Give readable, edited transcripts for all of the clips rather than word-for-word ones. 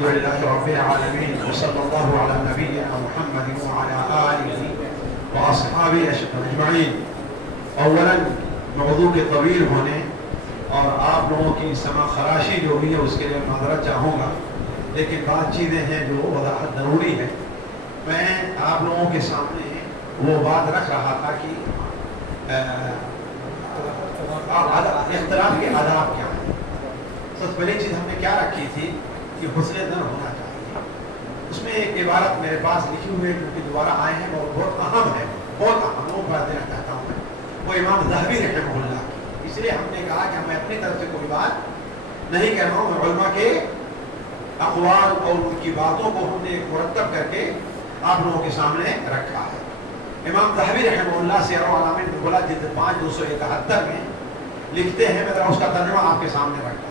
الحمد لله رب العالمين وصلى الله على نبينا محمد وعلى آله وأصحابه أجمعين. اولا موضوع کے طویل ہونے اور آپ لوگوں کی سماع خراشی جو ہوئی ہے اس کے لیے معذرت چاہوں گا، لیکن بات چیزیں ہیں جو وضاحت ضروری ہے. میں آپ لوگوں کے سامنے وہ بات رکھ رہا تھا کہ اختلاف کے آداب کیا ہیں. سب سے پہلی چیز ہم نے کیا رکھی تھی کہ حسن ظن ہونا چاہیے. اس میں ایک عبارت میرے پاس لکھی ہوئی ہے جو کہ دوبارہ آئے ہیں اور بہت اہم ہے، بہت اہم، وہ بات دینا چاہتا ہوں میں. وہ امام ذہبی رحمہ اللہ کی. اس لیے ہم نے کہا کہ میں اپنی طرف سے کوئی بات نہیں کہہ رہا ہوں، میں علماء کے اقوال اور ان کی باتوں کو ہم نے مرتب کر کے آپ لوگوں کے سامنے رکھا ہے. امام ذہبی رحمہ اللہ سیر اعلام النبلاء جلد 5 271 میں لکھتے ہیں، میں ذرا اس کا ترجمہ آپ کے سامنے رکھتا ہوں.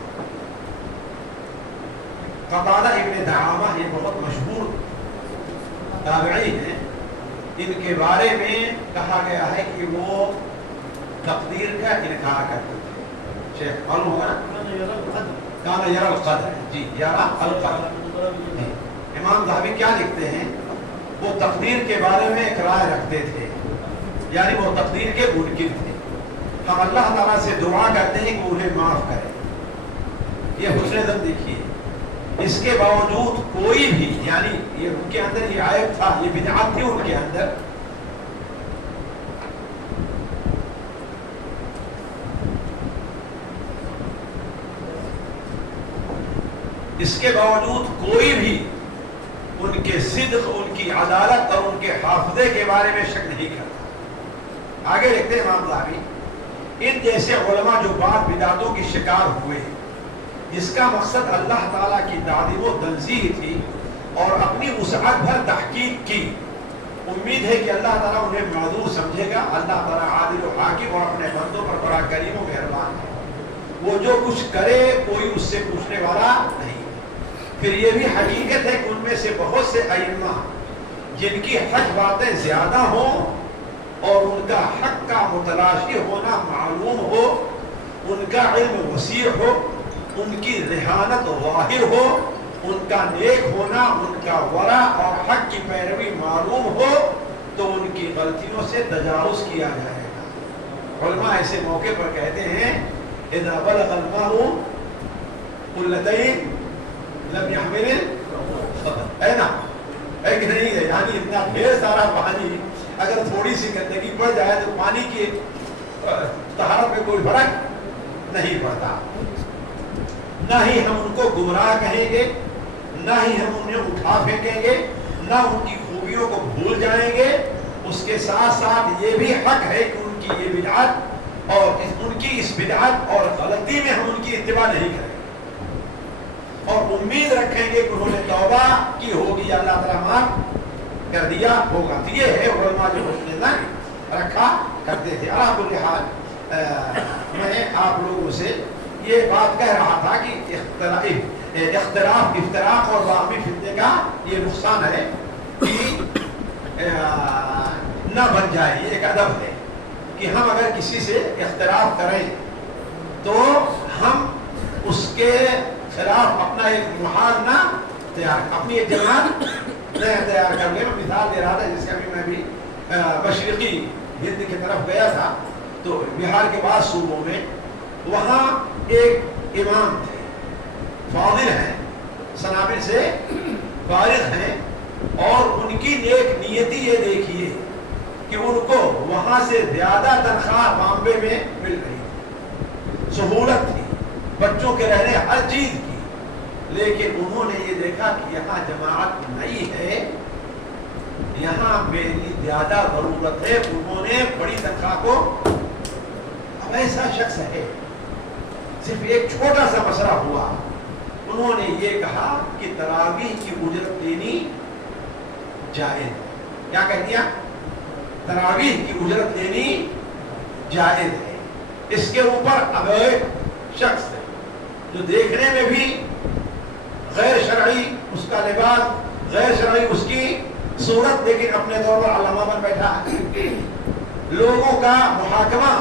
قتادہ ابن دعامہ یہ بہت مشہور تابعی ہیں. ان کے بارے میں کہا گیا ہے کہ وہ تقدیر کا انکار کرتے تھے. شیخ معلوم ہوگا نا، کانا یرا القدر، جی یرا القدر. امام ذہبی کیا لکھتے ہیں؟ وہ تقدیر کے بارے میں ایک رائے رکھتے تھے، یعنی وہ تقدیر کے منکر تھے. ہم اللہ تعالیٰ سے دعا کرتے ہیں کہ انہیں معاف کرے. یہ حسن ظن دیکھیے. اس کے باوجود کوئی بھی، یعنی یہ ان کے اندر یہ عیب تھا، یہ بدعت تھی ان کے اندر. اس کے باوجود کوئی بھی ان کے صدق، ان کی عدالت اور ان کے حافظے کے بارے میں شک نہیں کرتا. آگے لکھتے ہیں امام ذہبی، ان جیسے علماء جو بعض بدعتوں کی شکار ہوئے جس کا مقصد اللہ تعالیٰ کی تعظیم و تنزیہ تھی اور اپنی وسعت بھر تحقیق کی، امید ہے کہ اللہ تعالیٰ انہیں معذور سمجھے گا. اللہ تعالیٰ عادل و حاکم اور اپنے بندوں پر بڑا کریم و مہربان ہے. وہ جو کچھ کرے کوئی اس سے پوچھنے والا نہیں. پھر یہ بھی حقیقت ہے کہ ان میں سے بہت سے ائمہ جن کی حق باتیں زیادہ ہوں اور ان کا حق کا متلاشی ہونا معلوم ہو، ان کا علم وسیع ہو، ان کی ذہانت ظاہر ہو، ان کا نیک ہونا، ان کا ورع اور حق کی پیروی معلوم ہو، تو ان کی غلطیوں سے تجاوز کیا جائے گا. علماء ایسے موقع پر کہتے ہیں اذا بلغ الماء قلتين لم يحمل الخبث. ہے نا، ہے کہ نہیں ہے؟ یعنی اتنا ڈھیر سارا پانی اگر تھوڑی سی گندگی پڑ جائے تو پانی کی طہارت میں کوئی فرق نہیں پڑتا. نہ ہی ہم ان کو گمراہ کہیں گے، نہ ہی ہم انہیں اٹھا پھینکیں گے، نہ ان کی خوبیوں کو بھول جائیں گے. اس کے ساتھ ساتھ یہ بھی حق ہے کہ ان کی یہ بدعت اور ان کی اس بدعت اور غلطی میں ہم ان کی اتباع نہیں کریں گے اور امید رکھیں گے کہ انہوں نے توبہ کی ہوگی، اللہ تعالیٰ معاف کر دیا ہوگا. تو یہ ہے علماء جو حسن ظن رکھا کرتے تھے. علی کل حال میں آپ لوگوں سے یہ بات کہہ رہا تھا کہ اختلاف، افتراق اور باہمی فتنے کا یہ نقصان ہے کہ نہ بن جائے. یہ ایک ادب ہے کہ ہم اگر کسی سے اختلاف کریں تو ہم اس کے خلاف اپنا ایک محاذ نہ تیار، اپنی ایک جماعت نہ تیار کر لیں. میں مثال دے رہا تھا جس کا بھی میں بھی مشرقی ہند کی طرف گیا تھا تو بہار کے بعض صوبوں میں وہاں ایک امام تھے، فاضل ہیں، سنابل سے فارغ ہیں، اور ان کی نیک نیتی یہ دیکھیے کہ ان کو وہاں سے زیادہ تنخواہ بامبے میں مل رہی تھی، سہولت تھی، بچوں کے رہنے ہر چیز کی. لیکن انہوں نے یہ دیکھا کہ یہاں جماعت نہیں ہے، یہاں میری زیادہ ضرورت ہے. انہوں نے بڑی تنخواہ کو، اب ایسا شخص ہے، صرف ایک چھوٹا سا مسئلہ ہوا، انہوں نے یہ کہا کہ تراویح کی اجرت لینی جائز. کیا کہہ دیا؟ تراویح کی اجرت لینی جائز ہے. اس کے اوپر اب ایک شخص جو دیکھنے میں بھی غیر شرعی، اس کا لباس غیر شرعی، اس کی صورت، لیکن اپنے طور پر علامہ بن بیٹھا ہے. لوگوں کا محاکمہ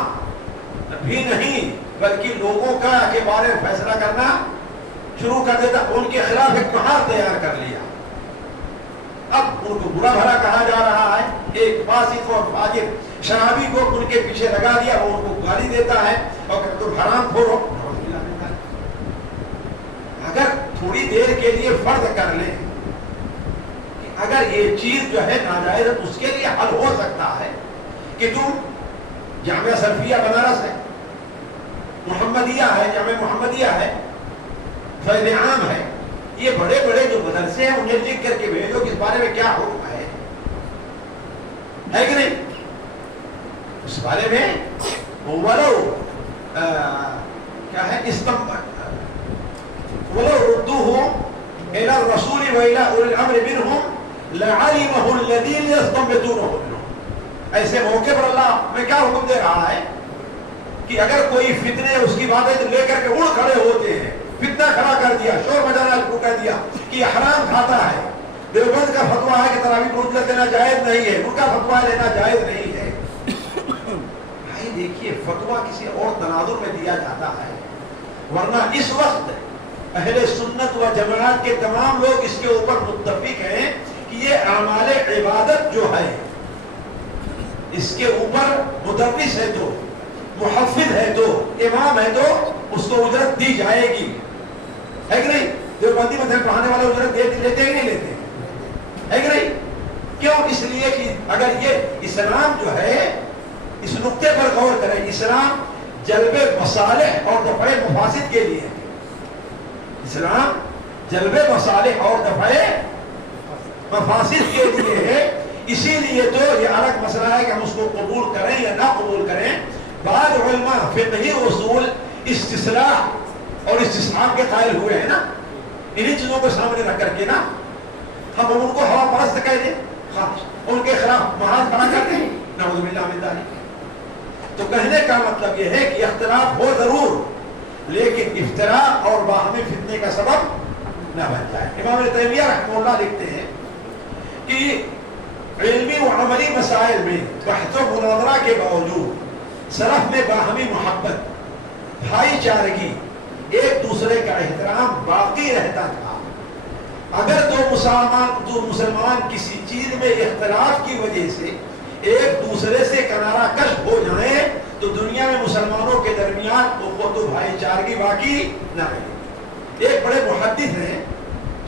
بھی نہیں بلکہ لوگوں کا کے بارے میں فیصلہ کرنا شروع کر دیتا, ان کے خلاف ایک محاذ تیار کر لیا. اب ان کو برا بھلا کہا جا رہا ہے, ایک فاسق اور فاجر شرابی کو ان کے پیچھے لگا دیا, وہ ان کو گالی دیتا ہے اور کہ تم حرام خور ہو. اگر تھوڑی دیر کے لیے فرض کر لیں کہ اگر یہ چیز جو ہے ناجائز ہے, اس کے لیے حل ہو سکتا ہے کہ تم جامعہ سلفیہ بنارس ہے, محمدیہ ہے, جامعہ محمدیہ ہے, فیض عام ہے, یہ بڑے بڑے جو مدرسے ہیں انہیں لکھ کر کے بھیجو کہ اس بارے میں کیا حکم ہے کہ نہیں. اس بارے میں ولو کیا ہے ولو ردوه الى الرسول والى اولي الامر منهم لعلمه الذين يستنبطونه منهم. ایسے موقع پر اللہ میں کیا حکم دے رہا ہے کہ اگر کوئی فتنے اس کی باتیں لے کر کے اڑ کھڑے ہوتے ہیں, فتنہ کھڑا کر دیا, شور مچانا شروع کر دیا کہ یہ حرام کھاتا ہے, دیوبند کا فتویٰ ہے کہ تراویح کو اجرت دینا جائز نہیں ہے, ان کا فتویٰ لینا جائز نہیں ہے. بھائی دیکھیے فتویٰ کسی اور تناظر میں دیا جاتا ہے, ورنہ اس وقت اہل سنت و جماعت کے تمام لوگ اس کے اوپر متفق ہیں کہ یہ اعمال عبادت جو ہے اس کے اوپر مدرس ہے تو, محفظ ہے تو, امام ہے تو اس کو اجرت دی جائے گی, ہے کہ نہیں. دیوبندی مذہب پڑھانے والے اجرت لیتے ہی نہیں لیتے, ہے کہ نہیں. کیوں؟ اس لیے کہ اگر یہ اسلام جو ہے اس نقطے پر غور کریں, اسلام جلب مصالح اور دفع مفاسد کے لیے, اسلام جلب مصالح اور دفع مفاسد کے لیے ہے. اسی لیے تو یہ الگ مسئلہ ہے کہ ہم اس کو قبول کریں یا نہ قبول کریں. بعض علماء فقہی اصول استصلاح اور استصحاب کے قائل ہوئے ہیں نا, انہی چیزوں کو سامنے رکھ کر کے نا ہم ان کو ہوا پرست کہہ دیں, ان کے خلاف محاذ بنا کر دیں, نعوذ باللہ من ذالک. تو کہنے کا مطلب یہ ہے کہ اختلاف ہو ضرور, لیکن افتراق اور باہمی فتنے کا سبب نہ بن جائے. امام تیمیہ رحمہ اللہ لکھتے ہیں کہ علمی و عملی مسائل میں بحث و مناظرہ کے باوجود سلف میں باہمی محبت, بھائی چارگی, ایک دوسرے کا احترام باقی رہتا تھا. اگر دو مسلمان کسی چیز میں اختلاف کی وجہ سے ایک دوسرے سے کنارہ کش ہو جائیں تو دنیا میں مسلمانوں کے درمیان اخوت و بھائی چارگی باقی نہ رہے. ایک بڑے محدث ہیں,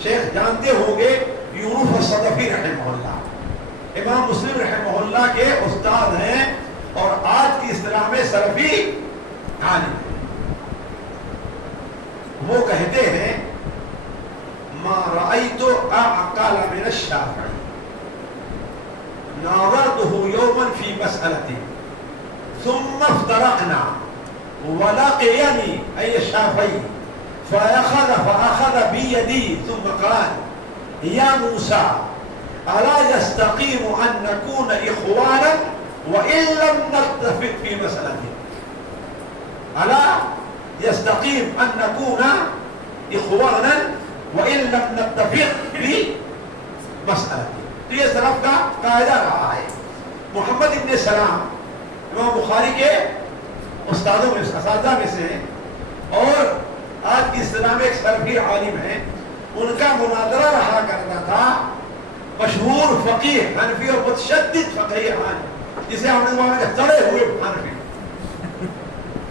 شیخ جانتے ہوں گے, یونس الصدفی رحمہ اللہ, امام مسلم رحمہ اللہ کے استاد ہیں اور آج کی اصطلاح میں سلفی عالم. وہ کہتے ہیں ما رأيت أعقل من الشافعي ناظرته يوما في مسألة ثم افترقنا ولقيني أي الشافعي فأخذ بيدي ثم قال يا موسى ألا يستقيم أن نكون إخوانا وإن لم نتفق في مسألة, ألا يستقيم أن نكون إخوانا وإن لم نتفق في مسألة. تو یہ سلف کا قاعدہ رہا ہے. محمد ابن سلام امام بخاری کے استادوں میں اساتذہ میں سے ہیں اور آج کی اصطلاح میں ایک سلفی عالم ہیں. ان کا مناظرہ رہا کرتا تھا مشہور فقیہ حنفی اور متشدد فقیہ عالم, جسے ہم نے وہاں کے سڑے ہوئے حنفی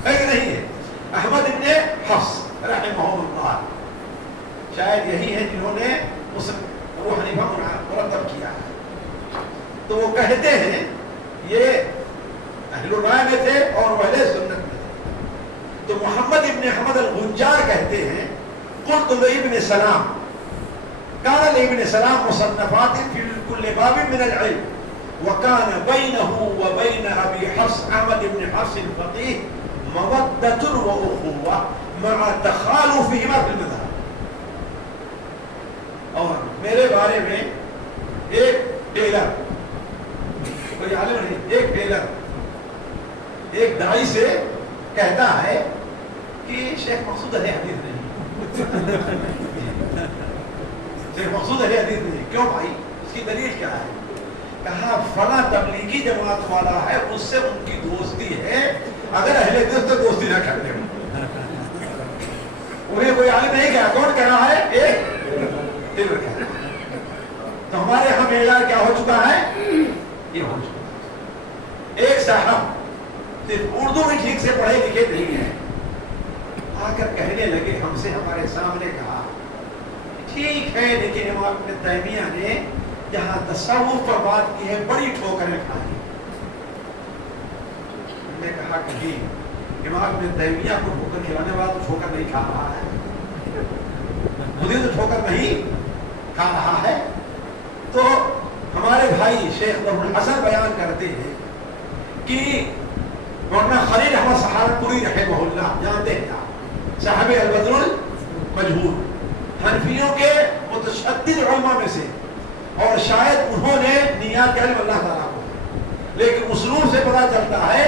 ہے کہ نہیں ہے, احمد ابن حفص رحمہ اللہ. شاید یہی ہے جنہوں نے ابو حنیفہ مرتب کیا ہے. تو وہ کہتے ہیں یہ اہل رائے میں تھے اور وہ اہل سنت میں تھے. تو محمد ابن حمد الغنجار کہتے ہیں قلت لابن سلام كان لابن سلام مصنفات في كل باب من العلم وكان بينه وبين ابي حفص احمد بن حفص الفقيه مودة واخوة مع تخالفهما في المذهب. اور میرے بارے میں ایک ٹیلر, کوئی عالم نہیں, ایک ٹیلر ایک دائی سے کہتا ہے کہ شیخ مقصود علیہ حدیث نہیں, شیخ مقصود علیہ حدیث نہیں. کیوں بھائی, اس کی دلیل کیا ہے؟ کہا فلاں تبلیغی جماعت والا ہے, اس سے ان کی دوستی ہے, اگر اہل حدیث تو دوستی نہ کرتے. انہیں کوئی عالم نہیں کہا، کون کہہ رہا ہے؟ ایک تبر کہہ رہا ہے۔ تو ہمارے یہاں معیار کیا ہو چکا ہے؟ یہ ہو چکا ہے۔ ایک صاحب صرف اردو میں ٹھیک سے پڑھے لکھے نہیں ہیں، آ کر کہنے لگے ہم سے، ہمارے سامنے کہا ٹھیک ہے لیکن امام ابن تیمیہ نے جہاں تصوف پر بات کی ہے بڑی ٹھوکریں کھائی۔ میں نے کہا کہ امام ابن تیمیہ کو ٹھوکر کھلانے والا تو ٹھوکر نہیں کھا رہا ہے، مجھے تو ٹھوکر نہیں کھا رہا ہے۔ تو ہمارے بھائی شیخ ابو الحسن بیان کرتے ہیں کہ مولانا خلیل احمد سہارنپوری رحمہ اللہ، جانتے ہیں آپ، صاحب البدر المجہول، حنفیوں کے متشدد علماء میں سے، اور شاید انہوں نے نیات کا علم اللہ تعالیٰ کو، لیکن اسلوب سے پتہ چلتا ہے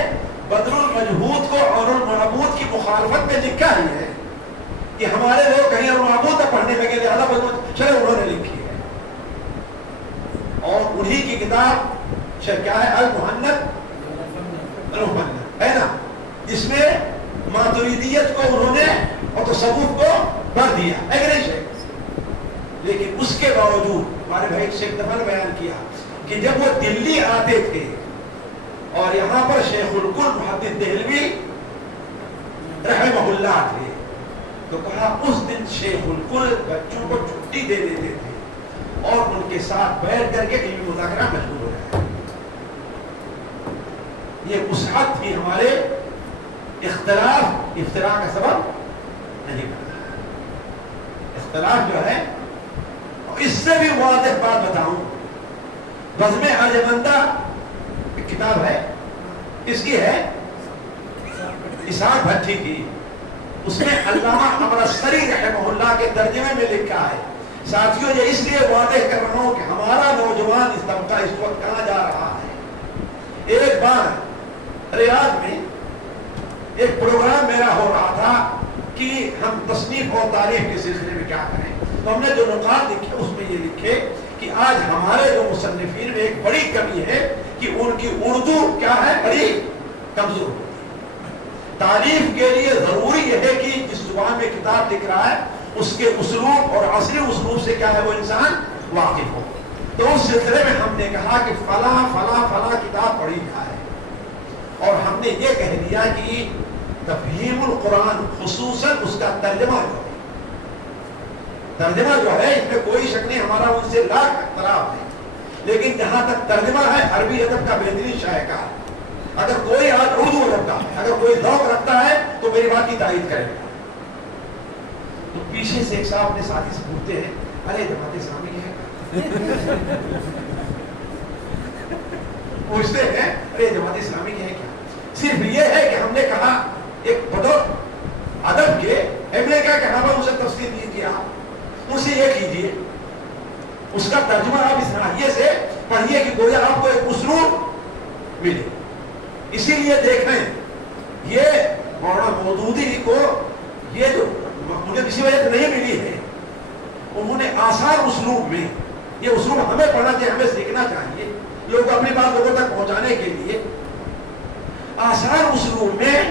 بدر المجہود کو اور المعبود کی مخالفت میں لکھا ہی ہے کہ ہمارے لوگ کہیں اور معبود پڑھنے لگے لہذا بدر چلے انہوں نے لکھی ہے، اور انہی کی کتاب کیا ہے؟ المحنت ہے نا، جس میں ماتریدیت کو انہوں نے اور تصوف کو بھر دیا ہے کہ نہیں شیخ؟ لیکن اس کے باوجود ہمارے بھائی شیخ دفن بیان کیا کہ جب وہ دلی آتے تھے اور یہاں پر شیخ الکل محدث دہلوی رحمہ اللہ تھے، تو کہا اس دن شیخ الکل بچوں کو چھٹی دے دیتے تھے اور ان کے ساتھ بیٹھ کر کے علمی مذاکرہ مشغول ہو رہے ہیں۔ یہ وسعت تھی، ہمارے اختلاف افتراء کا سبب نہیں بنا۔ اختلاف جو ہے، اس سے بھی واضح بات بتاؤں، بزم عاجمندہ ایک کتاب ہے، اس کی ہے اسحاق بھٹی کی، اس میں علامہ امرستری رحمہ اللہ کے ترجمے میں لکھا ہے۔ ساتھیوں یہ اس لیے واضح کر رہا ہوں کہ ہمارا نوجوان اس طبقہ اس وقت کہاں جا رہا ہے۔ ایک بار ریاض میں ایک پروگرام میرا ہو رہا تھا کہ ہم تصنیف اور تاریخ کے سلسلے میں کیا کریں، تو ہم نے جو نقاط لکھے اس میں یہ لکھے کہ آج ہمارے جو مصنفین میں ایک بڑی کمی ہے کہ ان کی اردو کیا ہے؟ بڑی کمزور ہوتی ہے۔ تعریف کے لیے ضروری یہ ہے کہ جس زبان میں کتاب لکھ رہا ہے اس کے اسلوب اور عصری اسلوب سے کیا ہے وہ انسان واقف ہو۔ تو اس سلسلے میں ہم نے کہا کہ فلاں فلاں فلاں کتاب پڑھی جائے، اور ہم نے یہ کہہ دیا کہ تفہیم القرآن خصوصاً اس کا ترجمہ جو ہے اس میں کوئی شک نہیں، ہمارا ان سے لاکھ اختلاف ہے، لیکن جہاں تک ترجمہ ہے عربی ادب کا بہترین شاہکار، اگر کوئی آج اردو ادب کا اگر کوئی ذوق رکھتا ہے تو میری بات کی تائید کرے گا۔ تو پیچھے سے ایک صاحب اپنے ساتھی سے پوچھتے ہیں، ارے جماعت اسلامی ہے؟ پوچھتے ہیں ارے جماعت اسلامی ہے کیا؟ صرف یہ ہے کہ ہم نے کہا ایک بطور ادب کے امریکہ کے حوالے اسے تفسیر دیجیے، آپ ان سے یہ کیجیے، اس کا ترجمہ آپ اس ناحیے سے پڑھیے کہ گویا آپ کو ایک اسلوب ملے۔ اسی لیے دیکھیں یہ مولانا مودودی کو یہ جو مجھے کسی وجہ سے نہیں ملی ہے، انہوں نے آسان اسلوب میں، یہ اسلوب ہمیں پڑھنا چاہیے، ہمیں سیکھنا چاہیے، لوگ اپنی بات لوگوں تک پہنچانے کے لیے آسان اسلوب میں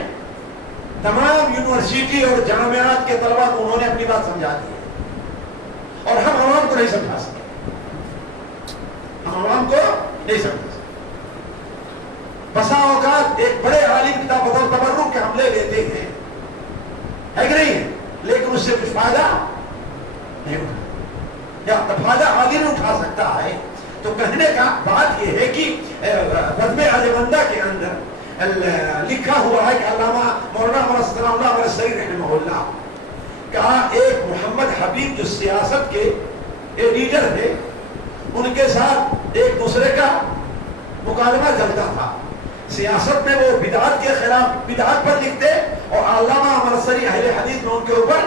تمام یونیورسٹی اور جامعات کے طلباء کو انہوں نے اپنی بات سمجھا دی ہے، اور ہم عوام کو نہیں سمجھا سکتے، ہم عوام کو نہیں سمجھا سکتے۔ بسا اوقات ایک بڑے عالم کا بطور تبرک کے ہم لے لیتے ہیں، ہے کہ نہیں ہے، لیکن اس سے کچھ فائدہ نہیں اٹھا، یا فائدہ عالم اٹھا سکتا ہے۔ تو کہنے کا بات یہ ہے کہ بزم عاجمندہ کے اندر لکھا ہوا ہے کہ علامہ مولانا امرستری رحمہ اللہ کا ایک محمد حبیب جو سیاست کے لیڈر تھے، ان کے ساتھ ایک دوسرے کا مکالمہ چلتا تھا، سیاست میں وہ بدعت کے خلاف بدعت پر لکھتے اور علامہ امرستری اہل حدیث میں ان کے اوپر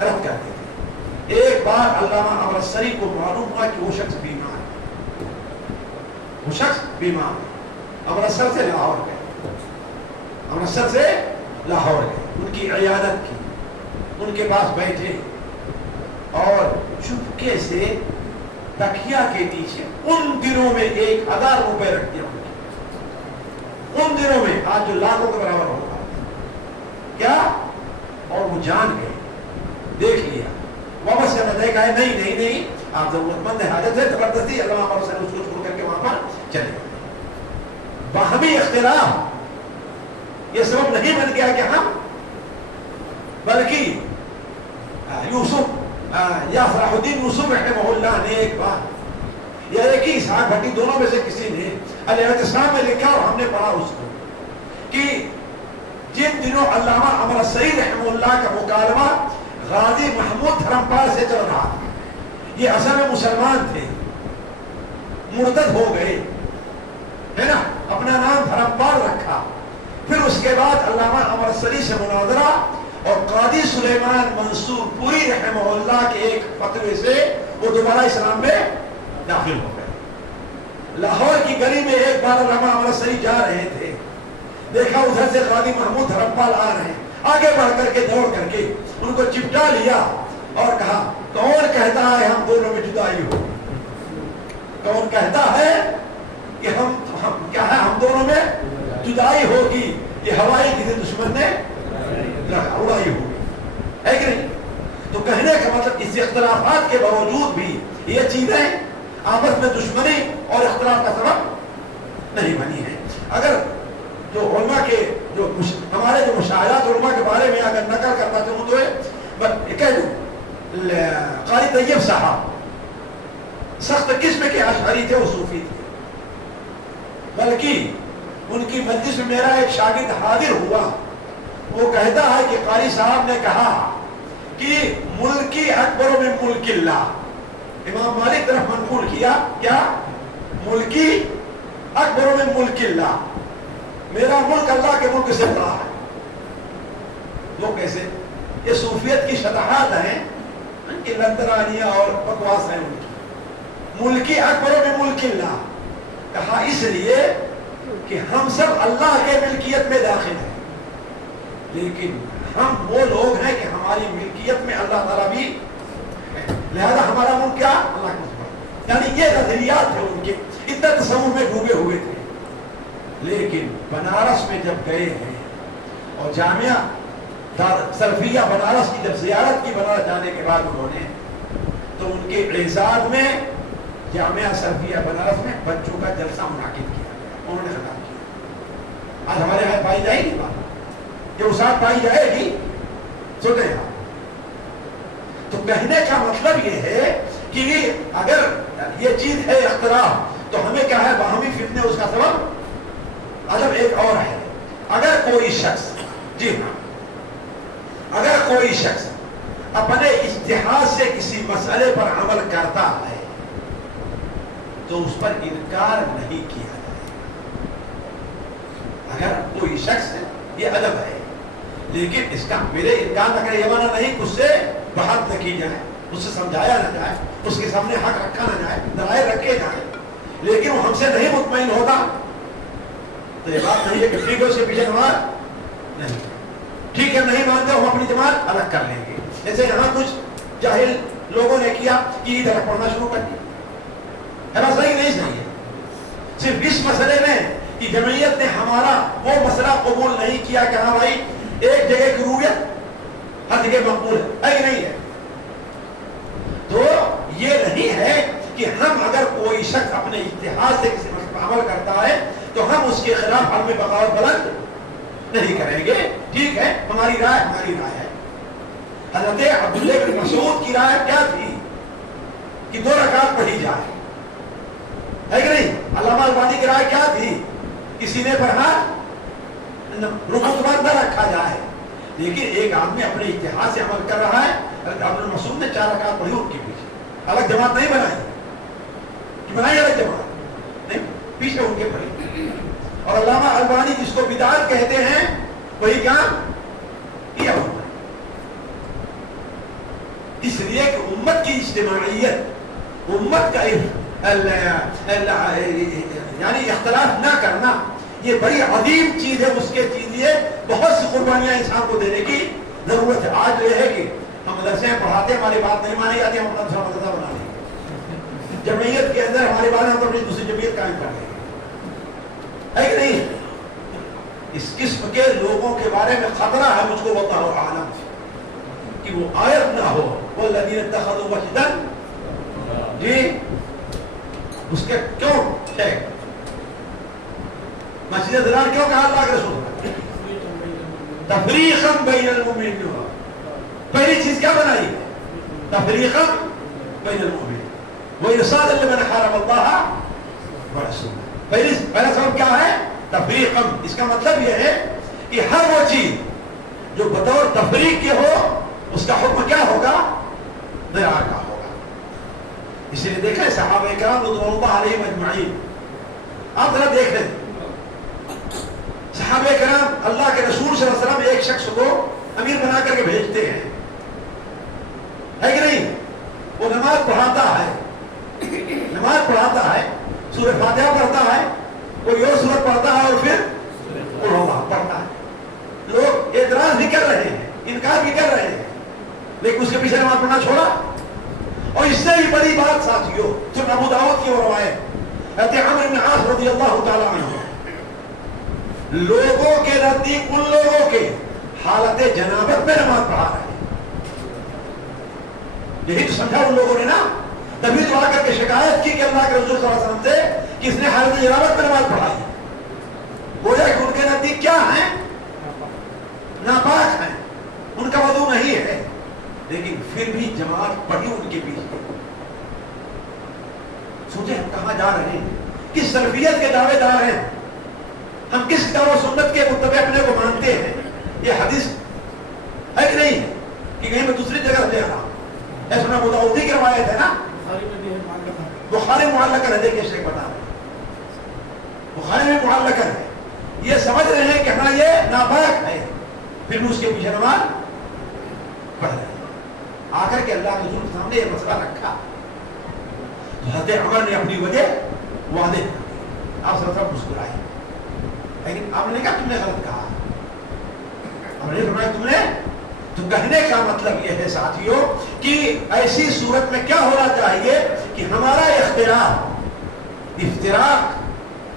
رد کرتے تھے۔ ایک بار علامہ امرستری کو معلوم ہوا کہ وہ شخص بیمار ہے، وہ شخص بیمار ہے، امرتسر سے لاہور گئے، امرتسر سے لاہور گئے، ان کی عیادت کی، ان کے پاس بیٹھے اور چپکے سے تکیہ کے پیچھے ان دنوں میں 1000 روپے رکھ دیا، ان دنوں میں آج جو لاکھوں کے برابر ہوگا کیا، اور وہ جان گئے دیکھ لیا واپس کرنا چاہے کہا نہیں نہیں نہیں آپ ضرورت مند حاجت ہے زبردستی اللہ علیہ وسلم اس کو چھوڑ کر کے وہاں پر چلے. باہمی اختلاف یہ سبب نہیں بن گیا کہ ہم بلکہ یوسف یا فلاح الدین یوسف رحمہ اللہ نے ایک بات یا ایک ہی اسحاق بھٹی دونوں میں سے کسی نے الاعتصام میں لکھا اور ہم نے پڑھا اس کو کہ جن دنوں علامہ عمر السری رحمہ اللہ کا مکالمہ غازی محمود دھرمپال سے چل رہا تھا. یہ اصل میں مسلمان تھے, مرتد ہو گئے ہے نا, اپنا نام دھرمپال رکھا. پھر اس کے بعد علامہ عمر السری سے مناظرہ اور قاضی سلیمان منصور پوری رحمہ اللہ کے ایک فتوے سے وہ دوبارہ اسلام میں داخل ہو گئے. لاہور کی گلی میں ایک بار علامہ عمر السری جا رہے تھے, دیکھا ادھر سے قاضی محمود دھرمپال آ رہے ہیں, آگے بڑھ کر کے دوڑ کر کے ان کو چپٹا لیا اور کہا کون کہتا ہے ہم دونوں میں جدائی ہو, کون کہتا ہے کہ ہم کیا ہے ہم دونوں میں جدائی ہوگی, یہ ہوائی کسی دشمن نے اڑائی ہوگی ہے کہ نہیں. تو کہنے کا مطلب اس اختلافات کے باوجود بھی یہ چیزیں آپس میں دشمنی اور اختلاف کا سبب نہیں بنی ہے. اگر جو علماء کے جو ہمارے جو مشاہدات علماء کے بارے میں اگر نقل کرتا چاہوں تو کہہ دوں قاری طیب صاحب سخت قسم کے اشعری تھے, وہ صوفی تھے, بلکہ ان کی مجلس میں میرا ایک شاگرد حاضر ہوا, وہ کہتا ہے کہ قاری صاحب نے کہا کہ ملکی اکبر من ملک اللہ, امام مالک طرف منقول کیا کیا ملکی اکبر من ملک اللہ, میرا ملک اللہ کے ملک سے بڑا ہے. وہ کیسے؟ یہ صوفیت کی شطحات ہیں, ان کی لندرانیاں اور بکواس ہیں ان کی. ملکی اکبر میں ملک اللہ کہا اس لیے کہ ہم سب اللہ کے ملکیت میں داخل ہیں, لیکن ہم وہ لوگ ہیں کہ ہماری ملکیت میں اللہ تعالیٰ بھی ہے, لہذا ہمارا ملک کیا اللہ کا, یعنی یہ نظریات ہیں ان کے, اتنا تصور میں ڈوبے ہوئے تھے. لیکن بنارس میں جب گئے ہیں اور جامعہ سلفیہ بنارس کی جب زیارت کی بنارس جانے کے بعد انہوں نے تو ان کے اعزاز میں جامعہ سلفیہ بنارس میں بچوں کا جلسہ منعقد کیا, انہوں نے خطاب کیا. آج ہمارے یہاں پائی جائے گی بات, یہ اسات پائی جائے گی, سنتے ہیں. تو کہنے کا مطلب یہ ہے کہ اگر یہ چیز ہے اختلاف تو ہمیں کیا ہے باہمی فتنے اس کا سبب عدم ایک اور ہے. اگر کوئی شخص جی ہاں اگر کوئی شخص اپنے اجتہاد سے کسی مسئلے پر عمل کرتا ہے تو اس پر انکار نہیں کیا جائے. اگر کوئی شخص یہ ادب ہے, لیکن اس کا میرے انکار نہ کرے یہ معنی نہیں کہ اس سے بحث نہ کی جائے, اس سے سمجھایا نہ جائے, اس کے سامنے حق رکھا نہ جائے, دلائل رکھے جائیں, لیکن وہ ہم سے نہیں مطمئن ہوتا تو یہ بات نہیں ہے کہ ٹھیک ہے اس کے پیچھے نماز نہیں, ٹھیک ہے نہیں مانتے ہم اپنی جماعت الگ کر لیں گے. جیسے یہاں کچھ جاہل لوگوں نے کیا کہ عید الگ پڑھنا شروع کر دیا, ہے نا, صحیح نہیں صحیح ہے. صرف اس مسئلے میں کہ جمعیت نے ہمارا وہ مسئلہ قبول نہیں کیا کہ ہاں بھائی ایک جگہ کی رویت ہر جگہ مقبول ہے نہیں ہے. تو یہ نہیں ہے کہ ہم اگر کوئی شخص اپنے اجتہاد سے کسی مسئلے پر عمل کرتا ہے تو ہم اس کے خلاف حرم بغاوت بلند نہیں کریں گے. ٹھیک ہے, ہماری رائے ہماری رائے ہے. حضرت عبداللہ بن مسعود کی رائے کیا تھی کہ 2 رکعت پڑھی جائے, ہے کہ نہیں. علامہ البانی کی رائے کیا تھی کہ سینے پر ہاتھ رکوع کے بعد نہ رکھا جائے. لیکن ایک آدمی اپنے اجتہاد سے عمل کر رہا ہے. حضرت عبداللہ مسعود نے 4 رکعت پڑھی ان کے پیچھے, الگ جماعت نہیں بنائی کہ بنائی الگ جماعت نہیں, پیچھے ان کے پڑھی. اور علامہ البانی جس کو بدعت کہتے ہیں وہی کام کیا ہوا ہے. اس لیے کہ امت کی اجتماعیت, امت کا یعنی اختلاف نہ کرنا یہ بڑی عظیم چیز ہے. اس کے لیے بہت سی قربانیاں انسان کو دینے کی ضرورت ہے. آج یہ ہے کہ ہم مدرسے میں پڑھاتے ہیں, ہماری بات نہیں مانی جاتی, ہم اپنا دوسرا مدرسہ بنا لیں گے. جمعیت کے اندر ہماری بات ہم اپنی دوسری جمعیت قائم کر لیں گے, ہے کہ نہیں. اس قسم کے لوگوں کے بارے میں خطرہ ہے مجھ کو, واللہ اعلم. کہ وہ آیت نہ ہو والذین اتخذوا مسجدا، جی اس کے کیوں ہے مسجد ضرار کیوں کہا اللہ کے رسول نے؟ تفریقا بین المؤمنین، پہلی چیز کیا بنائی؟ تفریقا بین المؤمنین وارصادا لمن حارب اللہ ورسولہ۔ پہلا سبب کیا ہے؟ تفریقا، اس کا مطلب یہ ہے کہ ہر وہ چیز جو بطور تفریق کے ہو اس کا حکم کیا ہوگا؟ ضرار کا ہوگا۔ اس لیے دیکھیں صحابہ کرام رضوان اللہ علیہم اجمعین، آپ ذرا دیکھ لیں صحابہ کرام اللہ کے رسول صلی اللہ علیہ وسلم ایک شخص کو امیر بنا کر کے بھیجتے ہیں، ہے کہ نہیں؟ وہ نماز پڑھاتا ہے، سورہ فاتحہ پڑھتا ہے، کوئی اور سورت پڑھتا ہے اور پھر قل اللہ پڑھتا ہے۔ لوگ اعتراض بھی کر رہے ہیں، انکار بھی کر رہے ہیں، لیکن اس کے پیچھے نماز پڑھنا چھوڑا۔ اور اس سے بھی بڑی بات ساتھیو، جو ابو داؤد کی وہ روایت حضرت عمرو بن عاص رضی اللہ تعالی عنہ لوگوں کے نزدیک ان لوگوں کے حالت جنابت میں نماز پڑھا رہے ہیں، یہی تو سمجھا ان لوگوں نے نا، تبھی تو آ کر کے شکایت کی کہ اللہ کے رسول صلی اللہ علیہ وسلم سے کہ اس نے حالت جنابت میں نماز پڑھائی۔ گویا کہ ان کے نزدیک کیا ہیں؟ ناپاک ہیں، ان کا وضو نہیں ہے، لیکن پھر بھی جماعت پڑھی ان کے پیچھے۔ سوچیں ہم کہاں جا رہے ہیں، کس سلفیت کے دعوے دار ہیں ہم، کس کتاب و سنت کے متبع اپنے کو مانتے ہیں؟ یہ حدیث ہے کہ نہیں کہ کہیں میں دوسری جگہ لے رہا ہوں؟ ایسا ابو داؤد کی روایت ہے نا، بخاری معلقہ ہے، دیکھیے شیخ بتا رہے ہیں بخاری میں معلقہ ہے، یہ سمجھ رہے ہیں کہ ہاں یہ ناپاک ہے، پھر بھی اس کے پیچھے نماز پڑھ رہے ہیں۔ آ کر کے اللہ کے رسول کے سامنے یہ مسئلہ رکھا، حضرت عمر نے اپنی وجہ واضح کر دی، آپ صرف مسکرائے، لیکن آپ نے کہا تم نے غلط کہا، ہم نے فرمایا تم نے، تو کہنے کا مطلب یہ ہے ساتھیوں کہ ایسی صورت میں کیا ہونا چاہیے کہ ہمارا افتراق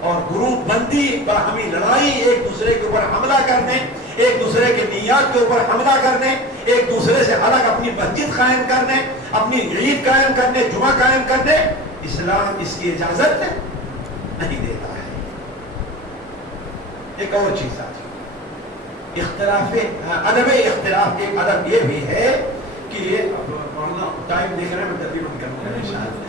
اور گروپ بندی، باہمی لڑائی، ایک دوسرے کے اوپر حملہ کرنے، ایک دوسرے کے نیات کے اوپر حملہ کرنے، ایک دوسرے سے الگ اپنی مسجد قائم کرنے، اپنی عید قائم کرنے، جمعہ قائم کرنے، اسلام اس کی اجازت نہیں دیتا ہے۔ ایک اور چیز آتی اختلاف، ادب اختلاف کے ادب یہ بھی ہے کہ ٹائم دیکھ رہے ہیں، میں جلدی بند کروں گا انشاءاللہ۔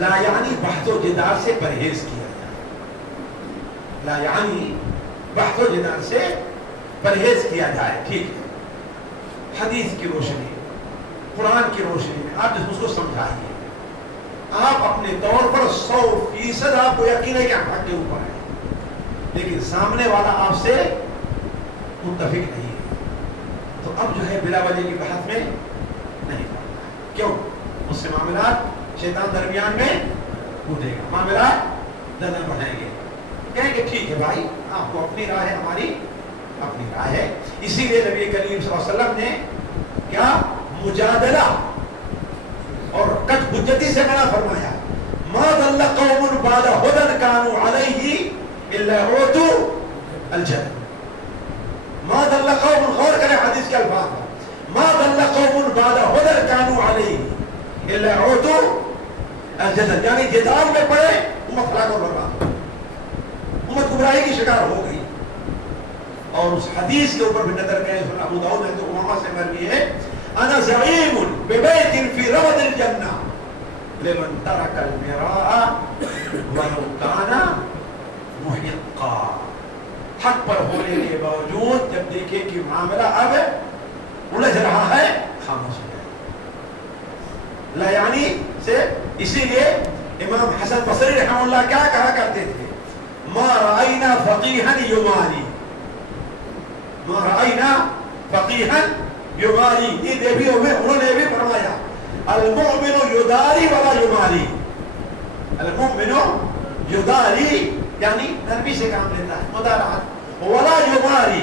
لا یعنی بحث و جدال سے پرہیز کیا جائے، لا یعنی بحث و جدال سے پرہیز کیا جائے، ٹھیک ہے، حدیث کی روشنی، قرآن کی روشنی میں آپ اس کو سمجھائیے، آپ اپنے طور پر 100% آپ کو یقین ہے کہ آپ حق کے اوپر ہیں، لیکن سامنے والا آپ سے متفق نہیں ہے، تو اب جو ہے بلا وجہ کی بحث میں نہیں پڑنا ہے۔ کیوں؟ اس سے معاملات شیطان درمیان میں کودے گا، معاملات زیادہ بڑھائیں گے، کہیں گے ٹھیک ہے بھائی آپ کو اپنی رائے ہے، ہماری اپنی رائے ہے۔ اسی لیے نبی کریم صلی اللہ علیہ وسلم نے کیا مجادلہ اور کٹ حجتی سے منع فرمایا، ما ضل قوم بعد هدى كانوا عليه الا عوتوا الجنة۔ ما ضل قوم، غور کریں حدیث کے الفاظ، ما ضل قوم بعد هدى كانوا عليه الا عوتوا الجنة، یعنی جدال میں پڑے امت ہلاک اور برباد، امت گمراہی کی شکار ہو گئی۔ اور اس حدیث کے اوپر بھی نظر کریں، سنن ابو داؤد میں تو امامہ سے مروی ہے، انا زعیم ببیت فی روض الجنہ لمن ترک المراء ولو کان محقا، حق پر ہونے کے باوجود جب دیکھے کہ معاملہ اب الجھ رہا ہے خاموش ہو جائے۔ لا یعنی سے اسی لیے امام حسن بصری رحمہ اللہ کیا کہا کرتے تھے، ما رأینا فقیہا یماری، ما رأینا فقیہا یماری، یہ بھی انہوں نے بھی فرمایا المؤمن یداری ولا یماری، المؤمن یداری یعنی نرمی سے کام لیتا ہے، مدارات، ولا یماری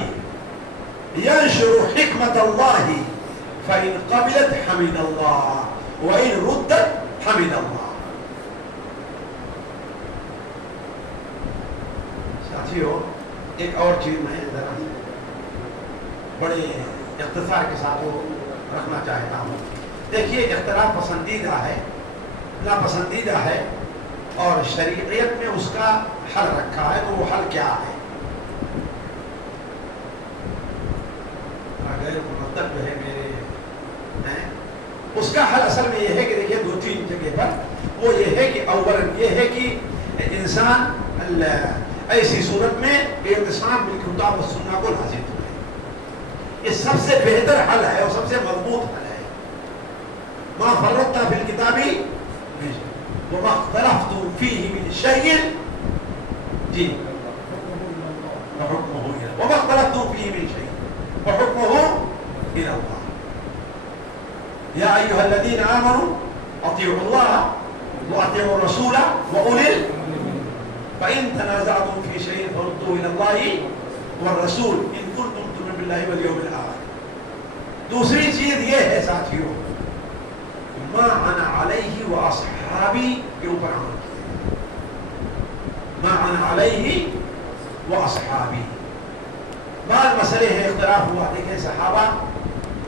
ینشر حکمت اللہ فإن قبلت حمد اللہ وإن ردت حمد اللہ۔ ساتھیو ایک اور چیز میں ذرا بڑے اختصار کے ساتھ وہ رکھنا چاہتا ہوں. دیکھیے اختلاف پسندیدہ ہے، ناپسندیدہ ہے، اور شریعت میں اس کا حل رکھا ہے. تو وہ حل کیا ہے؟ اگر مرتب جو ہے میرے اس کا حل اصل میں یہ ہے کہ دیکھیے 2-3 جگہ پر. وہ یہ ہے کہ اولاً یہ ہے کہ انسان ایسی صورت میں اعتصام بالکتاب والسنہ کو لازم کرے. یہ سب سے بہتر حل ہے اور سب سے مضبوط حل ہے. ما فرطنا فی الکتاب وما اختلفتم فیہ من شیء جی وحکمہ وما اختلفتم فیہ من شیء وحکمہ الی اللہ. یا ایھا الذین آمنوا اطیعوا اللہ واطیعوا الرسول واولی فإن تنازعتم في شيء فردوه إلى الله والرسول إن كنتم تؤمنون بالله واليوم الآخر. دوسری چیز یہ ہے ساتھیوں، ما انا علیہ واصحابی کے اوپر عمل کیا. ما انا علیہ واصحابی. بعض مسئلے ہیں اختلاف ہوا. دیکھیں صحابہ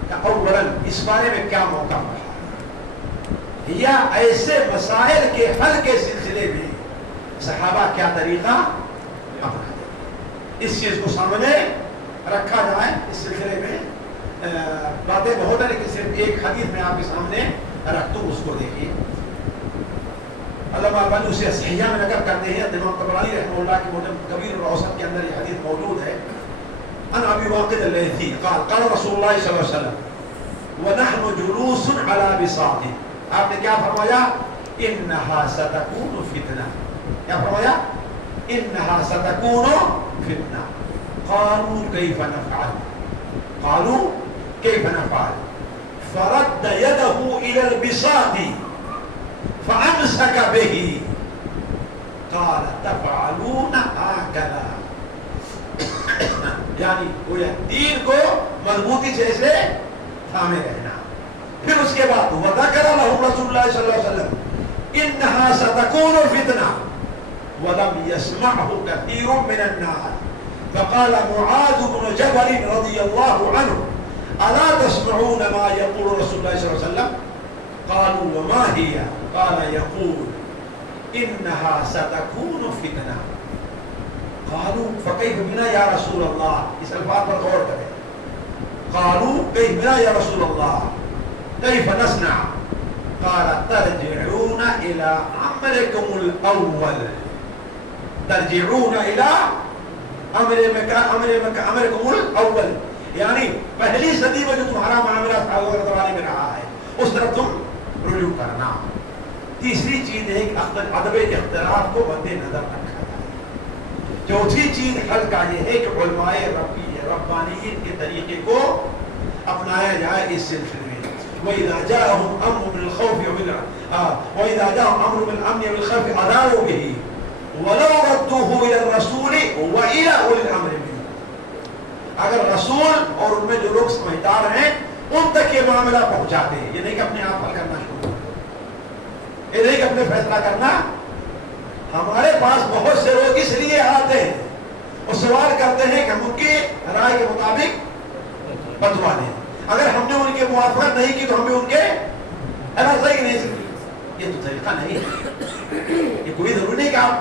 کا اولا اس بارے میں کیا موقع رہا، یا ایسے مسائل کے حل کے سلسلے میں صحابہ کیا طریقہ اپنا. اس چیز کو سامنے رکھا جائے. اس سلسلے میں باتیں بہت ہیں، لیکن صرف ایک حدیث میں آپ کے سامنے رکھ دوں، اس کو دیکھیے. علامہ البانی اسے صحیحہ میں نقل کرتے ہیں. امام طبرانی رحمہ اللہ کی معجم کبیر الاوسط کے اندر یہ حدیث موجود ہے. عن ابی واقد اللیثی قال قال رسول اللہ صلی اللہ علیہ وسلم ونحن جلوس على بساط. آپ نے کیا فرمایا؟ انہا ستکون فتنہ. کیا فرمایا؟ انہا ستکون فتنہ. قالوا کیف نفعل قالوا کیف نفعل فرد یدہ الى البساط فامسک به قال تفعلون هكذا. یعنی وہ دین کو مضبوطی سے ایسے تھامے رہنا. پھر اس کے بعد وذکر لهم رسول اللہ صلی اللہ علیہ وسلم انہا ستکون فتنہ ولم يسمعه كثير من الناس فقال معاذ بن جبل رضي الله عنه ألا تسمعون ما يقول رسول الله صلى الله عليه وسلم قالوا وما هي قال يقول إنها ستكون فتنة قالوا فكيف بنا يا رسول الله. اس الفاظ پر غور کریں. قالوا كيف بنا يا رسول الله كيف نصنع قال ترجعون إلى عملكم الأول ترجعون إلى عملكم الأول. یعنی پہلی صدی میں جو تمہارا معاملہ زمانے میں رہا ہے اس طرف تم رجوع کرنا. تیسری چیز ہے کہ ادب اختلاف کو مد نظر رکھا جائے. چوتھی چیز حل کا یہ ہے کہ علماء ربانیین کے طریقے کو اپنایا جائے اس سلسلے میں. وَإِذَا جَاءَهُمْ أَمْرٌ مِّنَ الْخَوْفِ وَإِذَا جَاءَهُمْ أَمْرٌ مِّنَ الْأَمْنِ وَالْخَوْفِ أَذَاعُوا بِهِ وَلَوْ رَدُّوهُ إِلَى الرَّسُولِ وَإِلَى أُولِي الْأَمْرِ مِنْهُمْ. اگر رسول اور ان میں جو لوگ سمجھدار ہیں ان تک یہ معاملہ پہنچاتے ہیں. یہ نہیں کہ اپنے آپ حل کرنا شروع کریں، یہ نہیں کہ اپنے فیصلہ کرنا. ہمارے پاس بہت سے لوگ اس لیے آتے ہیں اور سوال کرتے ہیں کہ ہم ان کی رائے کے مطابق فتویٰ دیں. اگر ہم نے ان کی موافقت نہیں کی تو ہمیں ان کے صحیح نہیں سکی. یہ تو طریقہ نہیں ہے. یہ کوئی ضروری نہیں کہ آپ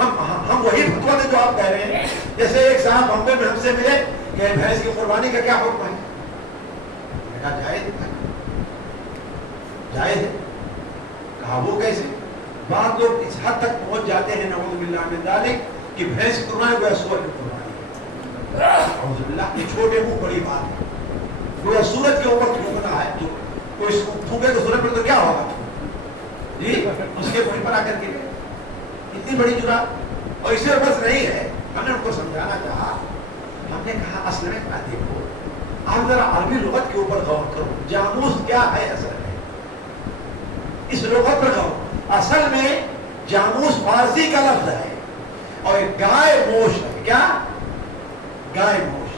ہم وہی فتویٰ دیں جو آپ کہہ رہے ہیں. جیسے ایک صاحب بمبے میں ہم سے ملے کہ بھینس کی قربانی کا کیا حکم ہے. میں کہا جائز ہے. جائز ہے. کہا وہ کیسے؟ بعض لوگ اس حد تک پہنچ جاتے ہیں نعوذ باللہ من ذالک کہ بھینس کی قربانی گویا سور کی قربانی ہے. نعوذ باللہ. یہ چھوٹے منہ بڑی بات ہے. گویا سورج کے اوپر تھوکنا ہے. تو کوئی تھوکے تو سورج پر تو کیا ہوگا جی اس کے پوری پر آ کر کے اتنی بڑی جرات. اور اسے بس نہیں ہے. ہم نے ان کو سمجھانا چاہا. ہم نے کہا اصل میں کہا دیکھو آپ ذرا عربی لغت کے اوپر غور کرو. جاموس کیا ہے اصل میں؟ اس لغت پر غور. اصل میں جاموس فارسی کا لفظ ہے اور گائے موش ہے. کیا؟ گائے موش.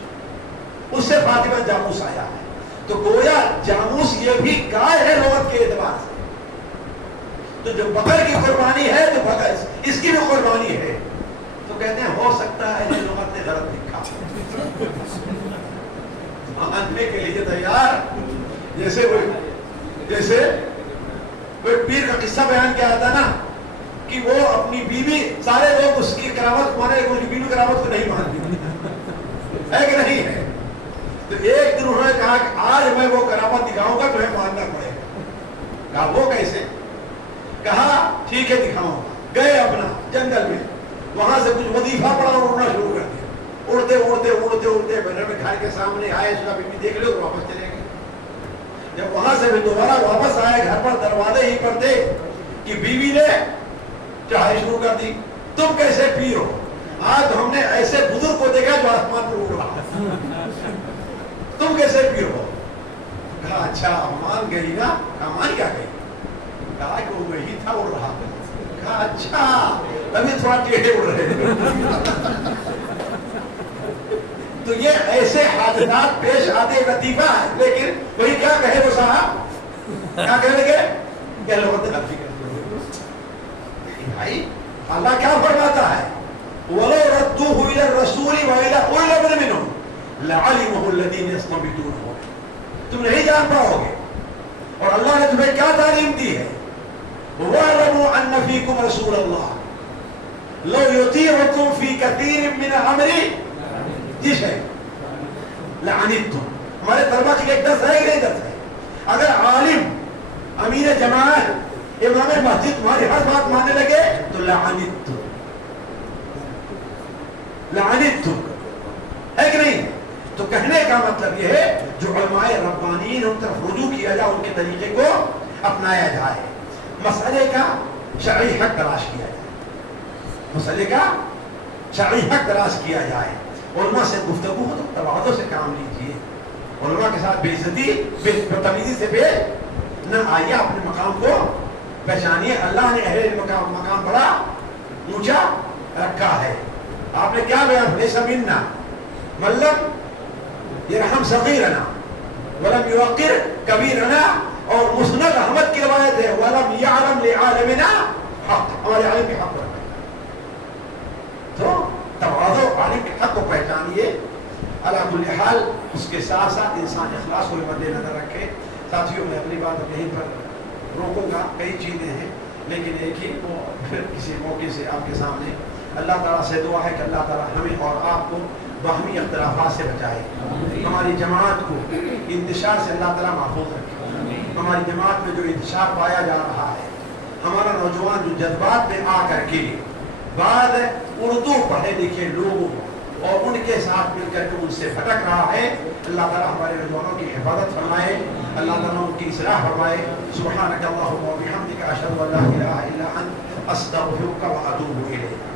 اس سے فاطمہ جاموس آیا ہے. تو گویا جاموس یہ بھی گائے ہے لغت کے اعتبار سے. تو جو بکر کی قربانی ہے تو بکر اس کی بھی قربانی ہے. تو کہتے ہیں ہو سکتا ہے یہ لغت نے غلط لکھا. ماننے کے لیے تیار. جیسے کوئی پیر کا قصہ بیان کیا آتا نا کہ وہ اپنی بیوی, سارے لوگ اس کی کرامت کو مانے لیکن اس کی بیوی کرامت کو نہیں مانتی ہے کہ نہیں ہے. تو ایک دن انہوں نے کہا کہ آج میں وہ کرامت دکھاؤں گا, تمہیں ماننا پڑے گا. کہا وہ کیسے؟ کہا ٹھیک ہے دکھاؤں. گئے اپنا جنگل میں, وہاں سے کچھ وظیفہ پڑا اور اڑنا شروع کر دیا. اڑتے اڑتے اڑتے اڑتے گھر کے سامنے آئے, اس کا بیوی دیکھ لو تو واپس چلے گئے. جب وہاں سے دوبارہ واپس آئے گھر پر, دروازے ہی پر تھے کہ بیوی نے چڑھائی شروع کر دی. تم کیسے پیر ہو؟ آج ہم نے ایسے بزرگ کو دیکھا جو آسمان پر اڑ رہا ہے, تم کیسے پیر ہو؟ کہا اچھا مان گئی نا. کہا مان کیا گئی؟ کہا کہ وہ وہی تھا اڑ رہا تھا. کہا اچھا تبھی تھوڑا ٹیڑھے اڑ رہے تھے. تو یہ ایسے حادثات پیش آتے لطیفہ ہے, لیکن وہی کیا کہے وہ صاحب, کیا کہنے لگے کہ اللہ بھائی اللہ کیا فرماتا ہے, وَلَوْ رَدُّوهُ إِلَى الرَّسُولِ وَإِلَى أُولِي الْأَمْرِ مِنْهُمْ لَعَلِمَهُ الَّذِينَ يَسْتَنبِطُونَهُ. تم نہیں جان پاؤ گے, اور اللہ نے تمہیں کیا تعلیم دی ہے, وَاعْلَمُوا أَنَّ فِيكُمْ رَسُولَ اللَّهِ لَوْ يُطِيعُكُمْ فِي كَثِيرٍ مِّنَ الْأَمْرِ جی ہے لَعَنِتُّمْ. ہمارے طلبہ کے لیے ایک درس ہے کہ نہیں درس ہے؟ اگر عالم امیر جماعت امام مسجد تمہاری ہر بات ماننے لگے تو لعنتم ہے کہ نہیں. تو کہنے کا مطلب یہ ہے جو علماء ربانیین ان طرف رجوع کیا جائے, ان کے طریقے کو اپنایا جائے, مسئلے کا شرعی حق تلاش کیا جائے, مسئلے کا شرعی حق تلاش کیا جائے. علماء سے گفتگو ہو تو تواضع سے کام لیجیے, علماء کے ساتھ بے عزتی بدتمیزی سے پیش نہ آئیے, اپنے مقام کو پہچانیے. اللہ نے اہل مقام بڑا اونچا رکھا ہے. آپ نے کیا بیان, لیس منا من لم یرحم صغیرنا ولم یوقر کبیرنا, اور مسند احمد کی روایت ہے ولم یعلم لعالمنا حق, ہمارے عالم کے حق رکھا. تو تواضع عالم کے حق کو پہچانیے. اللہ کل حال اس کے ساتھ ساتھ انسان اخلاص کو مد نظر رکھے. ساتھیوں میں اپنی بات یہیں پر روکوں گا, کئی چیزیں ہیں لیکن ایک ہی وہ پھر کسی موقع سے آپ کے سامنے. اللہ تعالیٰ سے دعا ہے کہ اللہ تعالیٰ ہمیں اور آپ کو باہمی اختلافات سے بچائے, ہماری جماعت کو انتشار سے اللہ تعالیٰ محفوظ رکھے. ہماری جماعت میں جو انتشار پایا جا رہا ہے, ہمارا نوجوان جو جذبات میں آ کر کے بعد اردو پڑھے لکھے لوگوں اور ان کے ساتھ مل کر کے ان سے بھٹک رہا ہے, اللہ تعالیٰ ہمارے نوجوانوں کی حفاظت فرمائے, اللہ تعالیٰ ان کی اصلاح فرمائے. سبحانک اللہم و بحمدک اشہد ان لا الہ الا انت استغفرک و اتوب الیک.